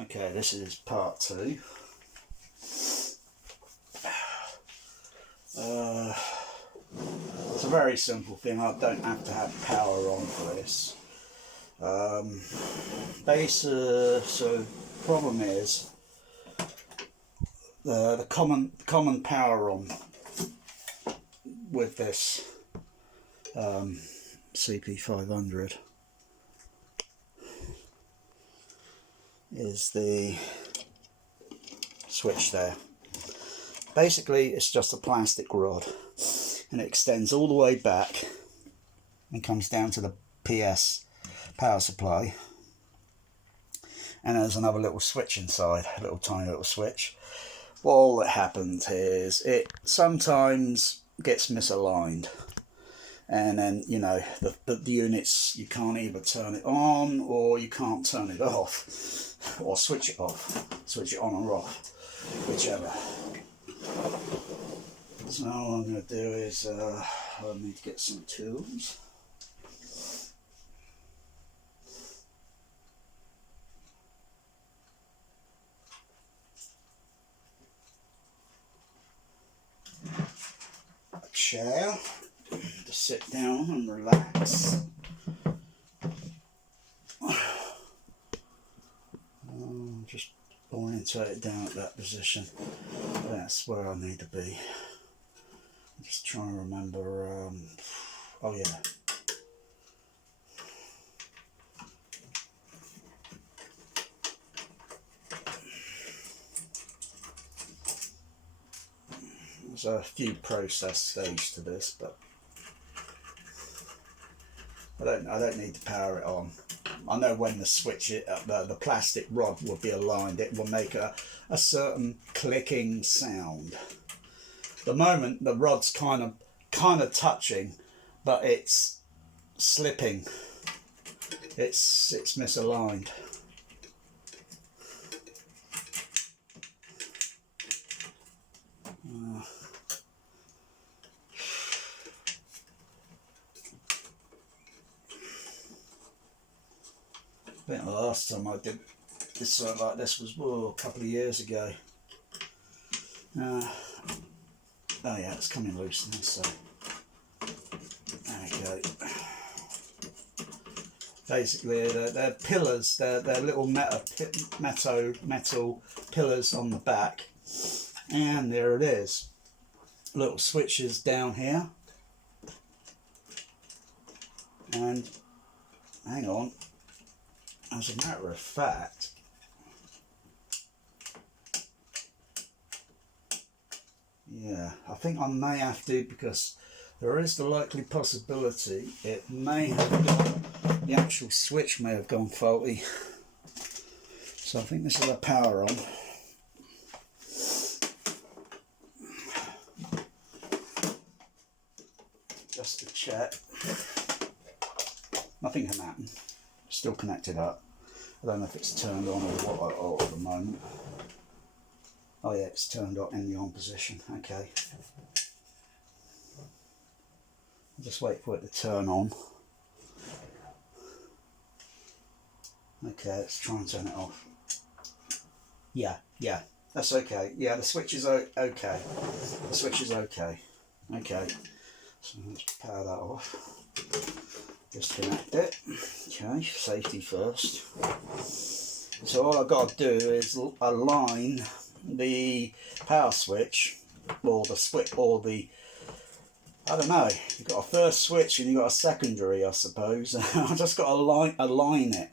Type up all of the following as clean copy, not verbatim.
Okay, this is part 2. It's a very simple thing. I don't have to have power on for this. So problem is the common power on with this cp500 is the switch there. Basically, it's just a plastic rod, and it extends all the way back and comes down to the PS power supply, and there's another little switch inside, a little tiny little switch. Well, all that happens is it sometimes gets misaligned, and then, you know, the units, you can't either turn it on or you can't turn it off, or switch it off, switch it on or off, whichever. So all I'm going to do is I need to get some tools. A chair to sit down and relax. Just orientate it down at that position. That's where I need to be. I'm just trying to remember. Oh yeah. There's a few process stages to this, but I don't need to power it on. I know when the switch, the plastic rod will be aligned, it will make a certain clicking sound. The moment the rod's kind of touching, but it's slipping. It's misaligned. I think the last time I did this like this was a couple of years ago. Oh yeah, it's coming loose now, so there we go. Basically, they're pillars, they're little metal pillars on the back, and there it is. Little switches down here, and hang on. As a matter of fact, yeah, I think I may have to, because there is the likely possibility it may have gone, the actual switch may have gone faulty. So I think this is a power on. Just to check. Nothing can happen. Still connected up. I don't know if it's turned on or what at the moment. Oh yeah, it's turned on in the on position. Okay. I'll just wait for it to turn on. Okay, let's try and turn it off. Yeah, that's okay. Yeah, the switch is okay. The switch is okay. Okay, so let's power that off. Disconnect it. Okay, safety first. So all I've got to do is align the power switch, or the switch, or the, I don't know, you've got a first switch and you've got a secondary, I suppose. I've just got to align it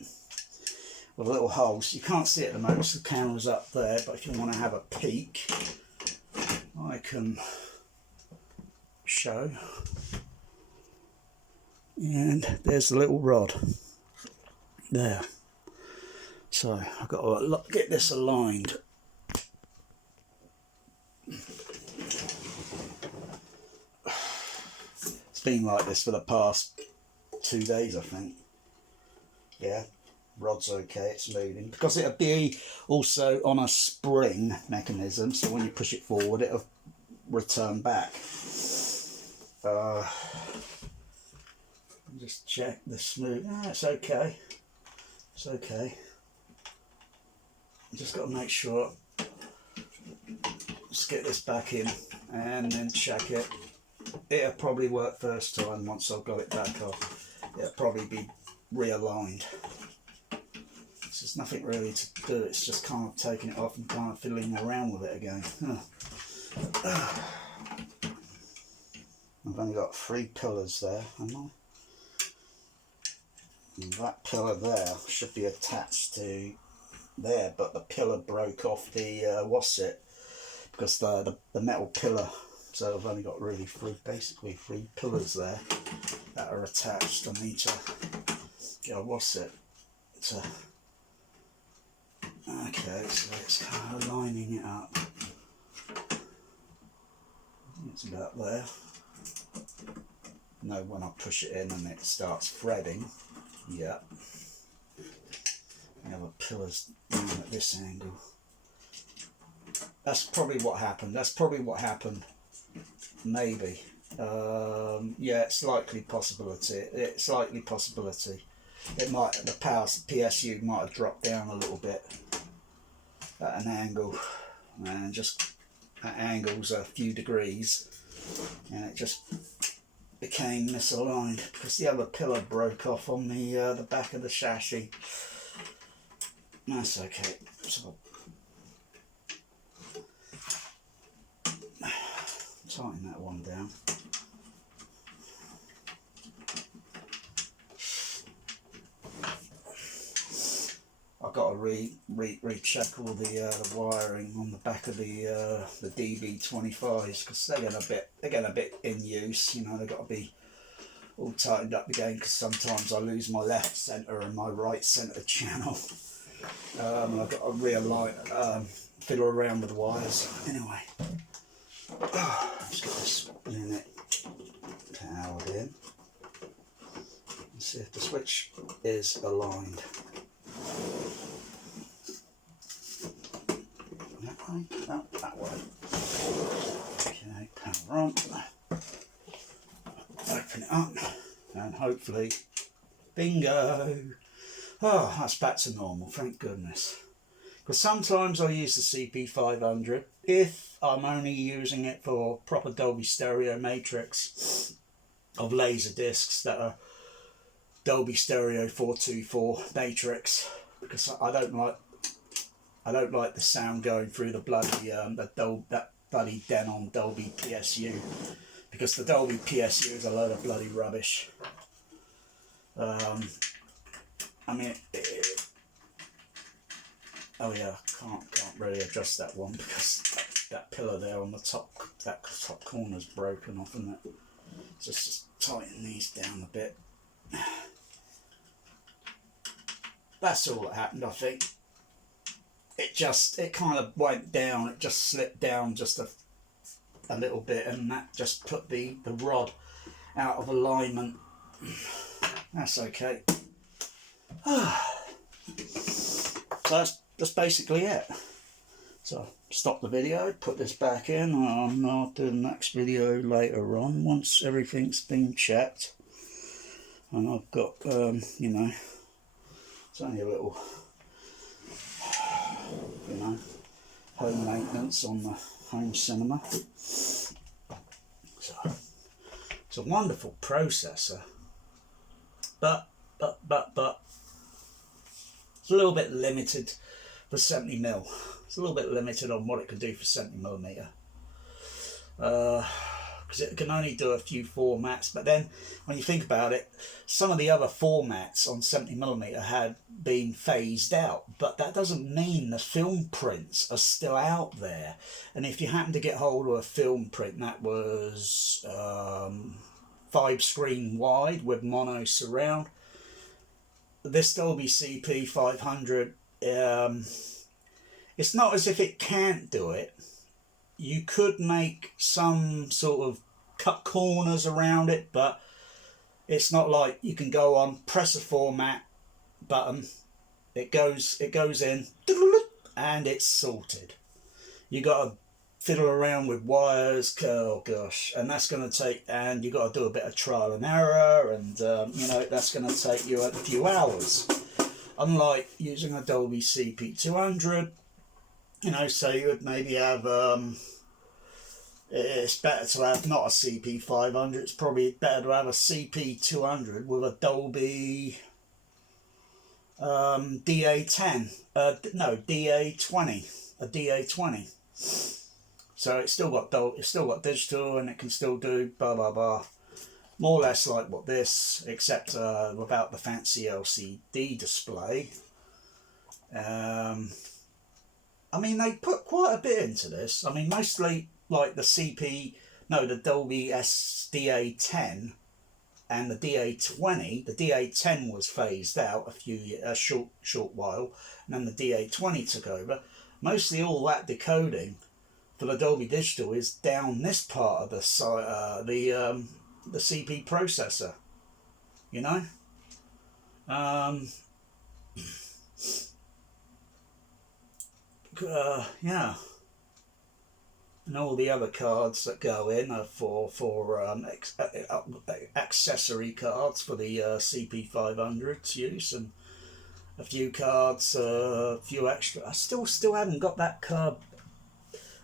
with little holes. You can't see it at the moment, so the camera's up there, but if you want to have a peek, I can show. And there's the little rod there. So I've got to get this aligned. It's been like this for the past 2 days, I think. Yeah, rod's okay, it's moving, because it'll be also on a spring mechanism, so when you push it forward it'll return back. Just check the smooth. Ah, it's okay. It's okay. Just got to make sure. Let's get this back in and then check it. It'll probably work first time once I've got it back off. It'll probably be realigned. There's nothing really to do, it's just kind of taking it off and kind of fiddling around with it again. I've only got 3 pillars there, haven't I? And that pillar there should be attached to there, but the pillar broke off the wasset because the metal pillar. So I've only got really basically three pillars there that are attached. I need to get a wasset to. Okay, so it's kind of lining it up. It's about there. No, when I push it in and it starts threading. Yeah. The other pillar's down at this angle. That's probably what happened. Maybe. Yeah, it's likely possibility. It might, the power PSU might have dropped down a little bit at an angle, and just at angles a few degrees, and it just became misaligned because the other pillar broke off on the back of the chassis. That's okay. So tighten that one down. I've got to recheck all the wiring on the back of the DB25s because they're getting a bit in use. You know, they've got to be all tightened up again because sometimes I lose my left centre and my right centre channel. I've got to realign, fiddle around with the wires. Anyway, let's get this unit powered in. Let's see if the switch is aligned. That way? No, that way. Okay, power on. Open it up, and hopefully, bingo! Oh, that's back to normal, thank goodness. Because sometimes I use the cp500 if I'm only using it for proper Dolby stereo matrix of laser discs that are Dolby stereo 424 matrix, because I don't like the sound going through the bloody that bloody Denon Dolby PSU, because the Dolby PSU is a load of bloody rubbish. I mean, oh yeah, can't really adjust that one because that pillar there on the top, that top corner's broken off, isn't it? Just tighten these down a bit. That's all that happened, I think. It kind of went down, it just slipped down just a little bit, and that just put the rod out of alignment. That's okay. So that's basically it. So stop the video, put this back in, and I'll do the next video later on once everything's been checked. And I've got, you know, it's only a little, you know, home maintenance on the home cinema. So it's a wonderful processor, but it's a little bit limited for 70mm. It's a little bit limited on what it can do for 70mm. Because it can only do a few formats, but then when you think about it, some of the other formats on 70mm had been phased out, but that doesn't mean the film prints are still out there. And if you happen to get hold of a film print that was 5 screen wide with mono surround, this Dolby cp500, it's not as if it can't do it. You could make some sort of cut corners around it, but it's not like you can go on, press a format button, it goes in, and it's sorted. You got to fiddle around with wires, oh gosh, and that's going to take, and you got to do a bit of trial and error, and you know, that's going to take you a few hours. Unlike using a Dolby cp200, you know, so you would maybe have, it's better to have not a cp500, it's probably better to have a cp200 with a Dolby DA10, no, DA20, a DA20. So it's still got digital, and it can still do blah blah blah, more or less like what this, except without the fancy LCD display. I mean, they put quite a bit into this. I mean, mostly like the Dolby SDA10 and the DA20. The DA10 was phased out a short while, and then the DA20 took over. Mostly all that decoding for the Dolby Digital is down this part of the CP processor, you know. Yeah, and all the other cards that go in are for accessory cards for the cp500's use, and a few cards, a few extra. I still haven't got that card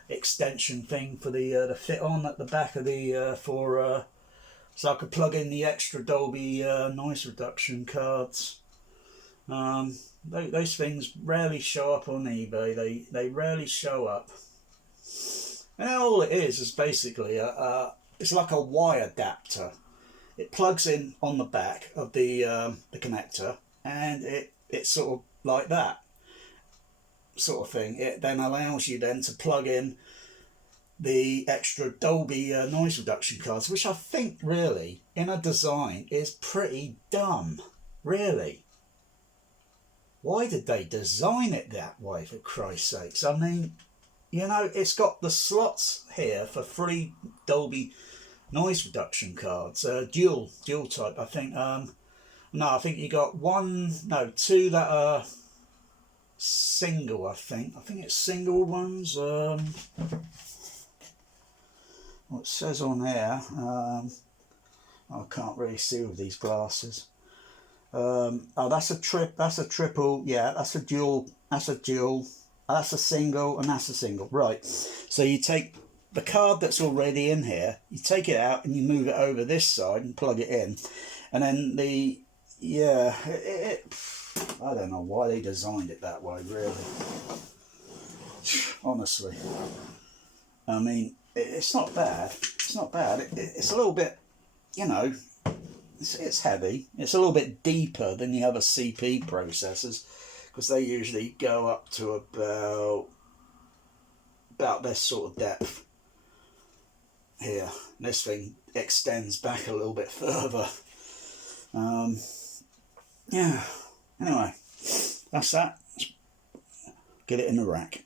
extension thing for the fit on at the back of the so I could plug in the extra Dolby noise reduction cards. Those things rarely show up on eBay. They rarely show up. And all it is basically it's like a Y adapter. It plugs in on the back of the connector, and it's sort of like that sort of thing. It then allows you then to plug in the extra Dolby noise reduction cards, which I think really in a design is pretty dumb, really. Why did they design it that way, for Christ's sakes? I mean, you know, it's got the slots here for 3 Dolby noise reduction cards, dual type, I think. No, I think you got 2 that are single, I think it's single ones. What it says on there, I can't really see with these glasses. Oh, that's a triple, yeah, that's a dual, that's a single, and that's a single. Right, so you take the card that's already in here, you take it out and you move it over this side and plug it in, and then I don't know why they designed it that way, really. Honestly, I mean, it's not bad. It's not bad. It's a little bit, you know, it's heavy. It's a little bit deeper than the other CP processors, because they usually go up to about this sort of depth here. This thing extends back a little bit further. Yeah. Anyway, that's that. Get it in the rack.